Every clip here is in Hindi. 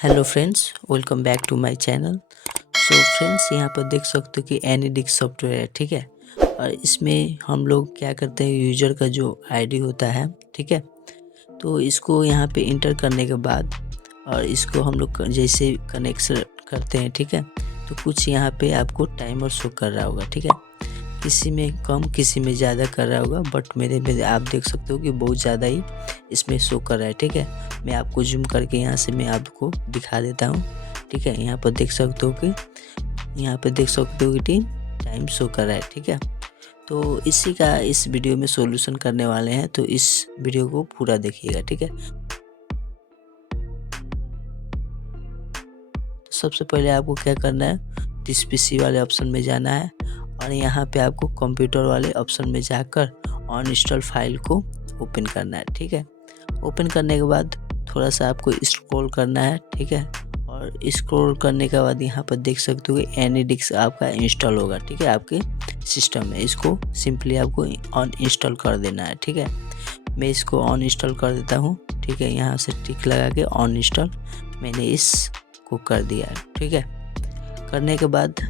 Hello friends, welcome back to my channel. So friends, यहाँ पर देख सकते हो कि एनीडिक्स सॉफ्टवेयर है, ठीक है। और इसमें हम लोग क्या करते हैं, यूज़र का जो आईडी होता है, ठीक है, तो इसको यहाँ पे इंटर करने के बाद और इसको हम लोग जैसे कनेक्शन करते हैं, ठीक है, तो कुछ यहाँ पे आपको टाइमर शो कर रहा होगा, ठीक है। किसी में कम, किसी में ज़्यादा कर रहा होगा, बट मेरे में आप देख सकते हो कि बहुत ज़्यादा ही इसमें शो कर रहा है, ठीक है। मैं आपको जूम करके यहाँ से मैं आपको दिखा देता हूँ, ठीक है। यहाँ पर देख सकते हो कि टाइम शो कर रहा है, ठीक है। तो इसी का इस वीडियो में सॉल्यूशन करने वाले हैं, तो इस वीडियो को पूरा देखिएगा, ठीक है। तो सबसे पहले आपको क्या करना है, दिस पीसी वाले ऑप्शन में जाना है और यहाँ पे आपको कंप्यूटर वाले ऑप्शन में जाकर अनइंस्टॉल फाइल को ओपन करना है, ठीक है। ओपन करने के बाद थोड़ा सा आपको स्क्रॉल करना है, ठीक है। और स्क्रॉल करने के बाद यहाँ पर देख सकते हो कि एनीडिक्स आपका इंस्टॉल होगा, ठीक है, आपके सिस्टम में। इसको सिंपली आपको अनइंस्टॉल कर देना है, ठीक है। मैं इसको अनइंस्टॉल कर देता हूँ, ठीक है। यहाँ से टिक लगा के अनइंस्टॉल मैंने इसको कर दिया है, ठीक है। करने के बाद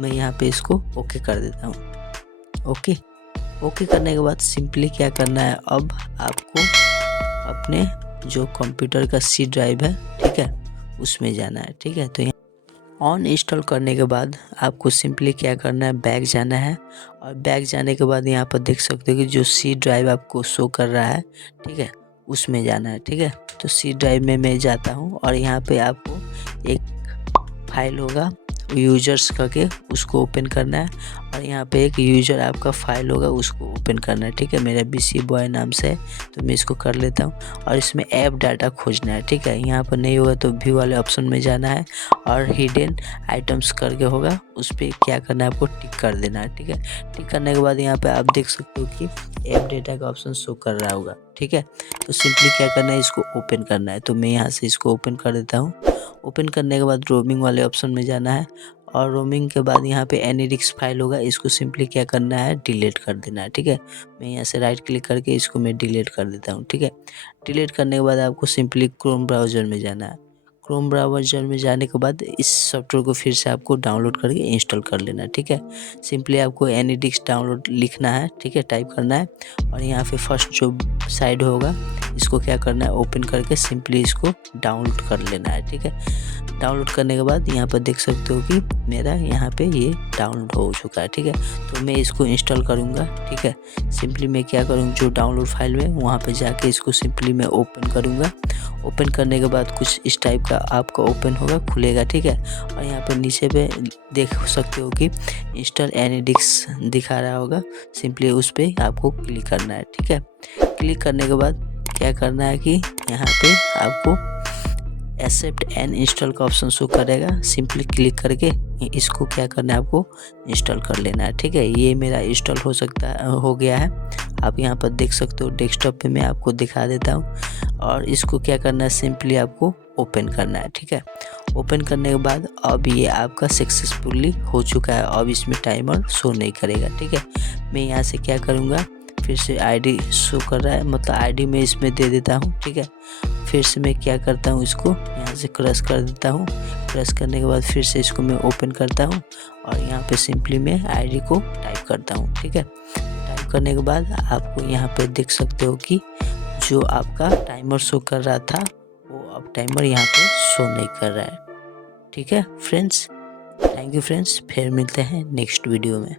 मैं यहाँ पे इसको ओके कर देता हूँ। ओके करने के बाद सिंपली क्या करना है, अब आपको अपने जो कंप्यूटर का सी ड्राइव है, ठीक है, उसमें जाना है, ठीक है। तो यहाँ ऑन इंस्टॉल करने के बाद आपको सिंपली क्या करना है, बैक जाना है। और बैक जाने के बाद यहाँ पर देख सकते हो कि जो सी ड्राइव आपको शो कर रहा है, ठीक है, उसमें जाना है, ठीक है। तो सी ड्राइव में मैं जाता हूँ और यहाँ पे आपको एक फाइल होगा यूजर्स करके, उसको ओपन करना है। और यहाँ पे एक यूजर आपका फाइल होगा, उसको ओपन करना है, ठीक है। मेरा बीसी बॉय नाम से है, तो मैं इसको कर लेता हूँ। और इसमें ऐप डाटा खोजना है, ठीक है। यहाँ पर नहीं होगा तो व्यू वाले ऑप्शन में जाना है और हिडन आइटम्स करके होगा, उस पर क्या करना है, आपको टिक कर देना है, ठीक है। टिक करने के बाद यहाँ पे आप देख सकते हो कि ऐप डाटा का ऑप्शन शो कर रहा होगा, ठीक है। तो सिंपली क्या करना है, इसको ओपन करना है। तो मैं यहाँ से इसको ओपन कर देता हूँ। ओपन करने के बाद रोमिंग वाले ऑप्शन में जाना है और रोमिंग के बाद यहाँ पे एनीडिक्स फाइल होगा, इसको सिंपली क्या करना है, डिलीट कर देना है, ठीक है। मैं यहाँ से राइट क्लिक करके इसको मैं डिलीट कर देता हूँ, ठीक है। डिलीट करने के बाद आपको सिंपली क्रोम ब्राउज़र में जाना है। क्रोम ब्राउज़र में जाने के बाद इस सॉफ्टवेयर को फिर से आपको डाउनलोड करके इंस्टॉल कर लेना है, ठीक है। सिंपली आपको एनीडिक्स डाउनलोड लिखना है, ठीक है, टाइप करना है। और यहाँ पे फर्स्ट जो साइड होगा, इसको क्या करना है, ओपन करके सिंपली इसको डाउनलोड कर लेना है, ठीक है। डाउनलोड करने के बाद यहाँ पर देख सकते हो कि मेरा यहाँ पे ये डाउनलोड हो चुका है, ठीक है। तो मैं इसको इंस्टॉल करूँगा, ठीक है। सिंपली मैं क्या करूँगा, जो डाउनलोड फाइल में वहाँ पे जाके इसको सिंपली मैं ओपन करूँगा। ओपन करने के बाद कुछ इस टाइप का आपका ओपन होगा, खुलेगा, ठीक है। और यहाँ पर नीचे पे देख सकते हो कि इंस्टॉल एनीडिक्स दिखा रहा होगा, सिंपली उस पर आपको क्लिक करना है, ठीक है। क्लिक करने के बाद क्या करना है कि यहाँ पे आपको एक्सेप्ट एंड इंस्टॉल का ऑप्शन शो करेगा, सिंपली क्लिक करके इसको क्या करना है, आपको इंस्टॉल कर लेना है, ठीक है। ये मेरा इंस्टॉल हो गया है। आप यहाँ पर देख सकते हो, डेस्कटॉप पे मैं आपको दिखा देता हूँ। और इसको क्या करना है, सिंपली आपको ओपन करना है, ठीक है। ओपन करने के बाद अब ये आपका सक्सेसफुली हो चुका है। अब इसमें टाइमर शो नहीं करेगा, ठीक है। मैं यहाँ से क्या करूँगा, फिर से आईडी शो कर रहा है, मतलब आईडी में इसमें दे देता हूँ, ठीक है। फिर से मैं क्या करता हूँ, इसको यहाँ से क्रश कर देता हूँ। क्रश करने के बाद फिर से इसको मैं ओपन करता हूँ और यहाँ पे सिंपली मैं आईडी को टाइप करता हूँ, ठीक है। टाइप करने के बाद आपको यहाँ पे देख सकते हो कि जो आपका टाइमर शो कर रहा था, वो अब टाइमर यहाँ पे शो नहीं कर रहा है, ठीक है फ्रेंड्स। थैंक यू फ्रेंड्स, फिर मिलते हैं नेक्स्ट वीडियो में।